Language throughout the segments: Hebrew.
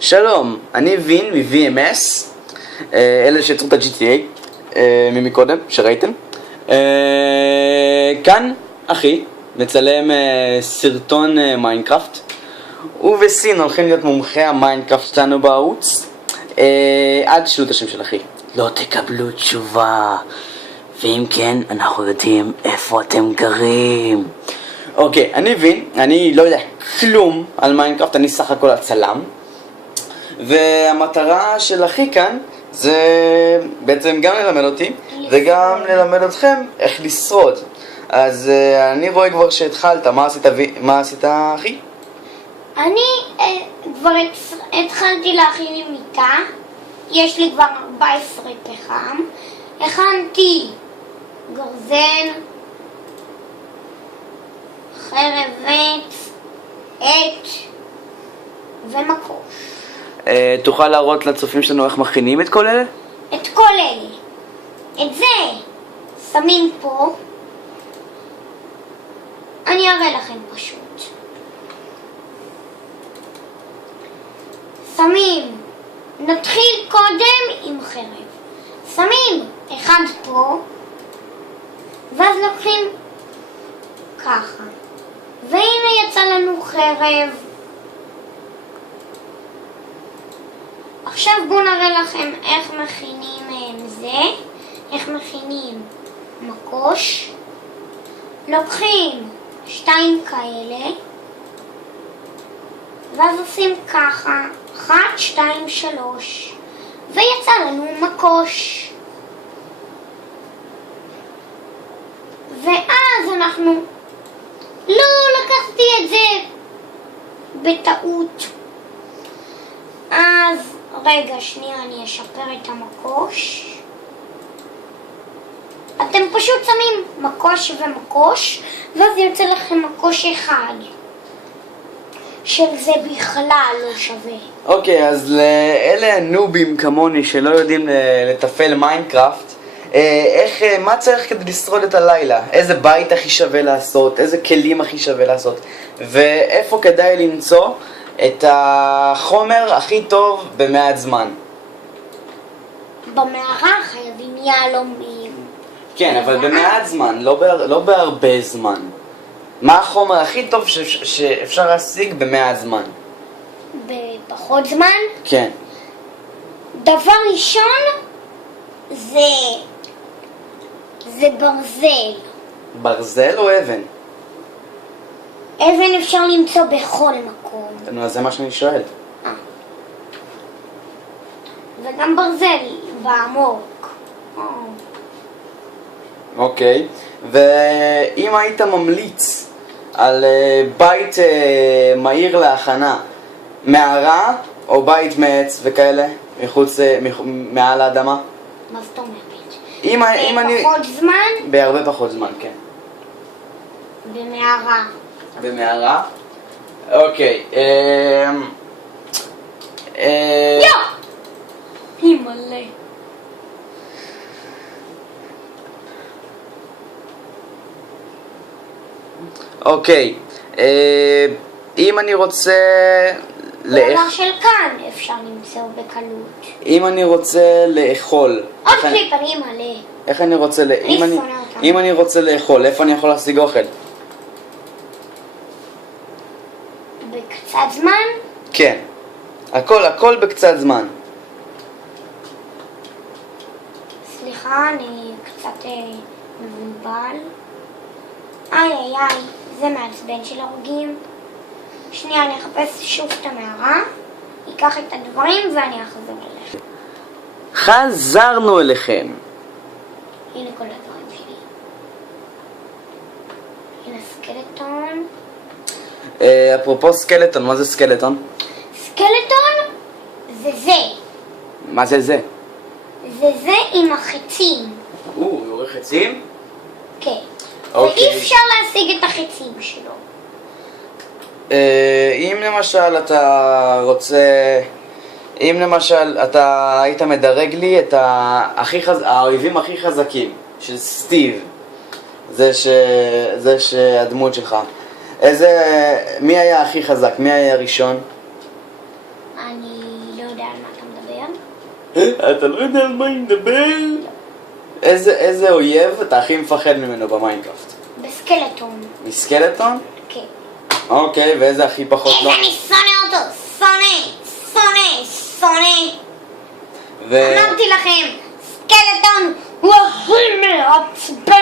שלום, אני וין מ-VMS, אלה שיצרו את ה-GTA ממקודם, שראיתם. כאן, אחי, מצלם סרטון מיינקראפט. הוא וסין הולכים להיות מומחי המיינקראפט שלנו בערוץ. אל תשאלו את השם של אחי, לא תקבלו תשובה. ואם כן, אנחנו יודעים איפה אתם גרים. אוקיי, אני וין, אני לא יודע כלום על מיינקראפט, אני סך הכל הצלם. והמטרה של אחי כאן זה בעצם גם ללמד אותי וגם ללמד אתכם איך לשרוד. אז אני רואה כבר שהתחלת, מה עשית אחי? אני כבר התחלתי להכין מיטה, יש לי כבר 14 פחם, הכנתי גרזן, חרב עץ, עט ומקוש. תוכל להראות לצופים שלנו איך מכינים את כל אלה? את כל אלה. את זה שמים פה. אני אראה לכם פשוט. שמים, נתחיל קודם עם חרב. שמים אחד פה, ואז לוקחים ככה. והנה יצא לנו חרב. עכשיו בואו נראה לכם איך מכינים זה, איך מכינים מקוש. לוקחים 2 כאלה, ואז עושים ככה, 1, 2, 3, ויצא לנו מקוש. ואז אנחנו, לא לקחתי את זה בטעות. אז רגע, שנייה, אני אשפר את המקוש. אתם פשוט שמים מקוש ומקוש, ואז יוצא לכם מקוש אחד. שזה בכלל לא שווה. אוקיי, אז לאלה הנובים כמוני שלא יודעים לתפעל מיינקראפט, מה צריך כדי לשרוד את הלילה? איזה בית הכי שווה לעשות? איזה כלים הכי שווה לעשות? ואיפה כדאי למצוא את החומר הכי טוב במעט זמן? במערה חייבים יהלומים. כן, אבל במעט זמן, לא בהרבה זמן. מה החומר הכי טוב שאפשר להשיג במעט זמן? בפחות זמן? כן. דבר ראשון זה ברזל. ברזל או אבן? אבן אפשר למצוא בכל מקום. נו, אז זה מה שאני שואל. וגם ברזל בעמוק. אוקיי, ואם היית ממליץ על בית מהיר להכנה, מערה או בית מעץ וכאלה, מעל האדמה? מה זאת אומרת? בפחות זמן? בהרבה פחות זמן, כן. במערה. במערה? אוקיי. היא מלא. אוקיי, אם אני רוצה... בעולם של כאן אפשר למצוא בקלות. אם אני רוצה לאכול... עוד קליפ, אני מלא. איך אני רוצה אם אני רוצה לאכול, איפה אני יכול להשיג אוכל? בקצת זמן? כן. הכל בקצת זמן. סליחה, אני קצת מבולבל. איי, זה מעצבן של הרוגים. שנייה, אני אחפש שוב את המערה, אקח את הדברים ואני אחזור אליכם. חזרנו אליכם. הנה כל הדברים שלי. הנה סקלטון. אפרופו סקלטון, מה זה סקלטון? סקלטון זה. מה זה? זה עם החצים. הוא יורה חצים? כן. אוקיי. ואי אפשר להשיג את החצים שלו. אם למשל אתה היית מדרג לי את האויבים הכי חזקים של סטיב, זה שהדמות שלך, מי היה הכי חזק? מי היה הראשון? אני לא יודע על מה אתה מדבר. אתה לא יודע על מה אני מדבר? איזה אויב אתה הכי מפחד ממנו במיינקראפט? בסקלטון. מסקלטון? כן. אוקיי, ואיזה הכי פחות לא? אני שונא אותו. שונא. אמרתי לכם, סקלטון הוא הכי מעצבן.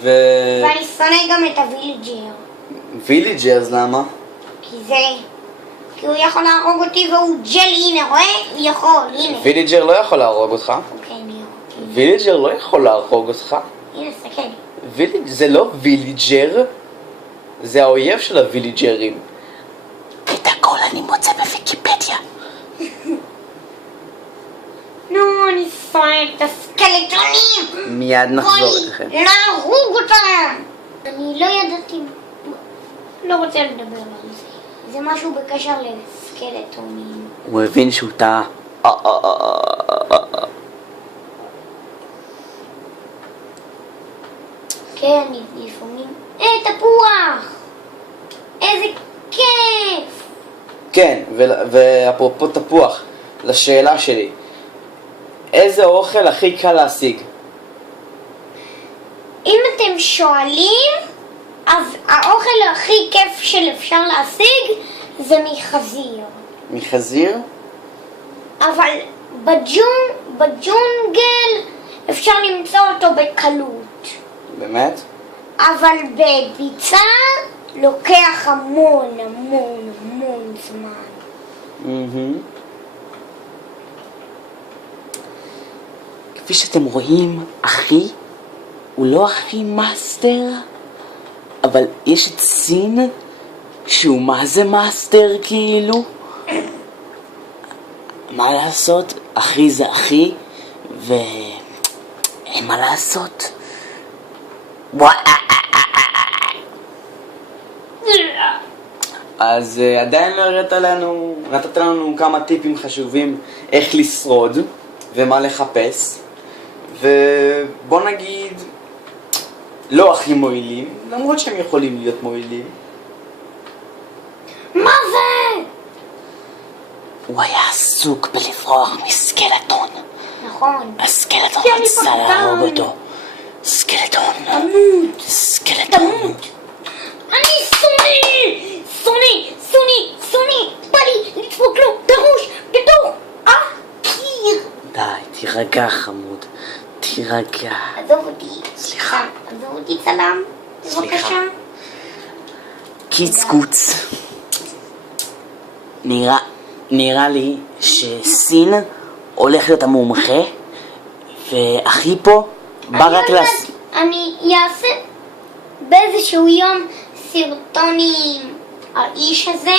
ואני שונא גם את הוויליג'ר. ויליג'רס למה? כי הוא יכול להרוג אותי והוא ג'ל, הנה, רואה? הוא יכול, הנה. ויליג'ר לא יכול להרוג אותך. אוקיי, אני יכול. ויליג'ר לא יכול להרוג אותך. הנה, סתכל. זה לא ויליג'ר, זה האויב של הוויליג'רים. את הכל אני מוצא בוויקיפדיה. נו, אני שונא את הסקלטונים. מיד נחזור אליכם. להרוג אותם. אני לא ידעתי, לא רוצה לדבר על זה. זה משהו בקשר לסקלטונים. הוא הבין שהוא טעה. כן, לפעמים... תפוח! איזה כיף! כן, ואפרופו תפוח, לשאלה שלי, איזה אוכל הכי קל להשיג? אם אתם שואלים, אז האוכל הכי כיף שאפשר להשיג זה מחזיר. מחזיר? אבל בג'ונגל אפשר למצוא אותו בקלות. באמת? אבל בביצה לוקח המון זמן. כפי שאתם רואים, אחי הוא לא הכי מאסטר, אבל יש את סין שהוא מה זה מאסטר כאילו. מה לעשות? אחי זה אחי ואין מה לעשות. אז עדיין לא נתת לנו כמה טיפים חשובים איך לשרוד ומה לחפש, ובוא נגיד לא הכי מועילים, למרות שהם יכולים להיות מועילים. מה זה? הוא היה עסוק בלברוח מסקלטון. נכון. הסקלטון רצה להרוג אותו. סקלטון. תמות. סקלטון. אני שונא. בא לי לדפוק לו את הראש בתוך הקיר. די, תירגע חמוד. תירגע. עזוב אותי. סליחה. עזוב אותי צלם. בבקשה. קיצקוץ. נראה לי שסין הולך להיות המומחה, ואחי פה בא רק אני אעשה באיזשהו יום סרטונים האיש הזה,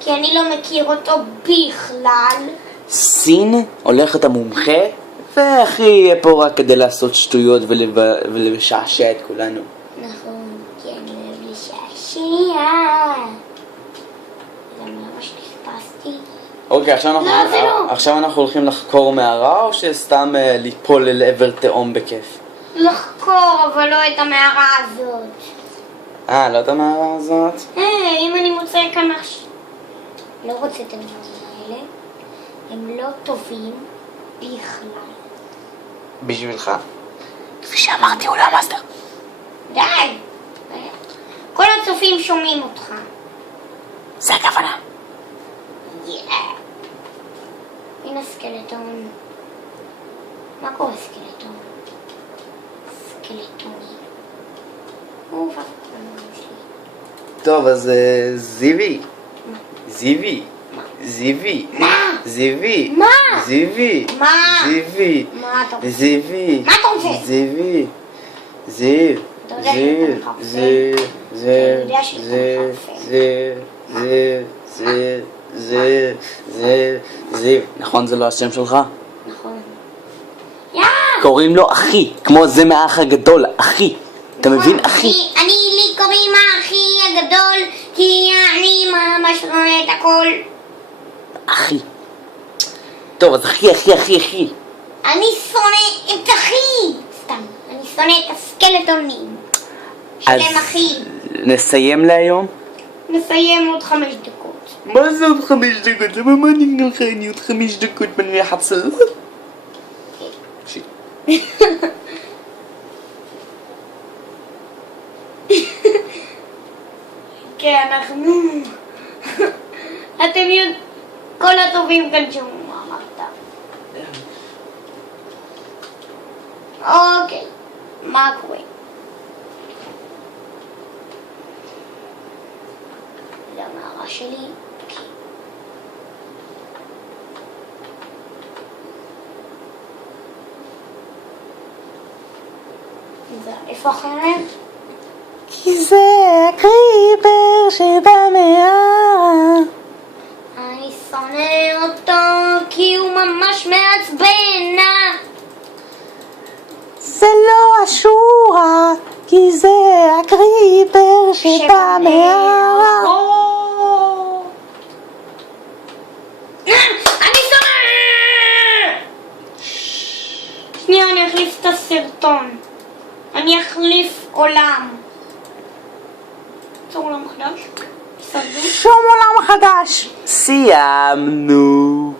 כי אני לא מכיר אותו בכלל. סין הולך להיות המומחה, ואחי יהיה פה רק כדי לעשות שטויות ולשעשע את כולנו. נכון, כי אני אוהב לשעשע. גם למה שנחפשתי? אוקיי, לא. עכשיו אנחנו הולכים לחקור מערה, או שסתם ליפול אל עבר תאום בכיף? לחקור, אבל לא את המערה הזאת. לא את המערה הזאת? אם אני מוצא כאן לא רוצה את הדברים האלה. הם לא טובים בכלל. בשבילך. כפי שאמרתי, הוא לא המאסטר. די. כל הצופים שומעים אותך. זה הכוונה. הנה סקלטון. מה קורה סקלטון? סקלטוני. אוף, טוב, אז זיוי. מה? זיוי. מה? זיוי. מה? זיוי. מה? זיוי. מה? זיוי. מה אתה רוצה? זיוי. מה אתה רוצה? זיוי. זיו. אתה יודע שאתה מחפש. אתה יודע שאתה זיו. נכון, זה לא השם שלך? נכון. קוראים לו אחי, כמו זה מהאח הגדול, אחי. אתה מבין, אחי? לי קוראים האחי הגדול, כי אני ממש רואה את הכל. אחי. טוב, אז אחי. אני שונא את אחי. סתם, אני שונא את הסקלטונים. אז שלהם אחי. נסיים להיום? נסיים עוד 5 דקות. מה זה עוד 5 דקות? למה מה נגנל לך אני עוד 5 דקות מניח הצלחות? כן, אנחנו... אתם יודעים, כל הטובים כאן שמעו מה אמרת. אוקיי, מה קורה? זה המערה שלי. אוקיי. איפה החרב? כי זה הקריפר שבמערה. אני שונא אותו כי הוא ממש מעצבן. זה לא השורה, כי זה הקריפר שבמערה. אני שונא! שנייה, אני אחליף את הסרטון. אני אחליף עולם. זה עולם חדש? שום עולם חדש. סיימנו.